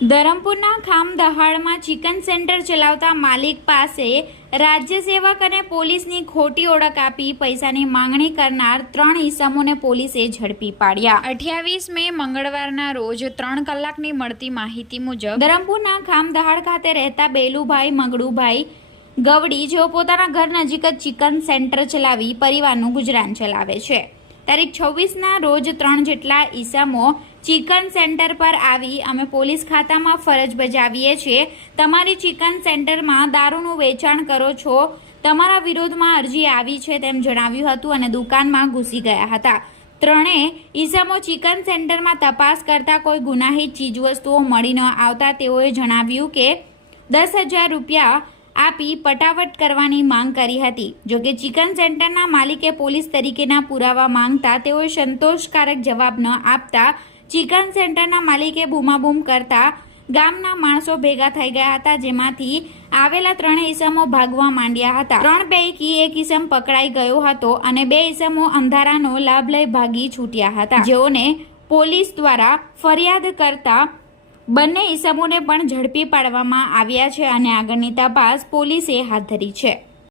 ધરમપુરના Kham દહાડમાં chicken centre ચલાવતા માલિક પાસે રાજ્ય સેવક અને પોલીસની ખોટી ઓળખ આપી પૈસાની માંગણી કરનાર ત્રણ ઈસમોને પોલીસે ઝડપી પાડ્યા. અઠ્યાવીસ મે મંગળવારના રોજ ત્રણ કલાકની મળતી માહિતી મુજબ ધરમપુરના ખામ દહાડ ખાતે રહેતા બેલુભાઈ મગડુભાઈ ગવડી જેઓ પોતાના ઘર નજીક જ ચિકન સેન્ટર ચલાવી પરિવારનું ગુજરાન ચલાવે છે. તારીખ છવ્વીસના રોજ ત્રણ જેટલા ઈસમો ચિકન સેન્ટર પર આવી અમે પોલીસ ખાતામાં ફરજ બજાવીએ છીએ. તમારી ચિકન સેન્ટરમાં દારૂનું વેચાણ કરો છો. તમારા વિરોધમાં અરજી આવી છે તેમ જણાવ્યું હતું અને દુકાનમાં ઘૂસી ગયા હતા. ત્રણે ઈસમો ચિકન સેન્ટરમાં તપાસ કરતા કોઈ ગુનાહિત ચીજવસ્તુઓ મળી ન આવતા તેઓએ જણાવ્યું કે દસ હજાર રૂપિયા આપી પટાવટ કરવાની માંગ કરી હતી. જોકે ચિકન સેન્ટરના માલિકે પોલીસ તરીકેના પુરાવા માંગતા તેઓએ સંતોષકારક જવાબ ન આપતા ચિકન સેન્ટરના માલિકે બૂમાબૂમ કરતા ગામના માણસો ભેગા થઈ ગયા હતા, જેમાંથી આવેલા ત્રણે ઈસમો ભાગવા માંડ્યા હતા. ત્રણ પૈકી એક ઈસમ પકડાઈ ગયો હતો અને બે ઈસમો અંધારાનો લાભ લઈ ભાગી છૂટ્યા હતા. જેઓને પોલીસ દ્વારા ફરિયાદ કરતા બંને ઈસમોને પણ ઝડપી પાડવામાં આવ્યા છે અને આગળની તપાસ પોલીસે હાથ ધરી છે.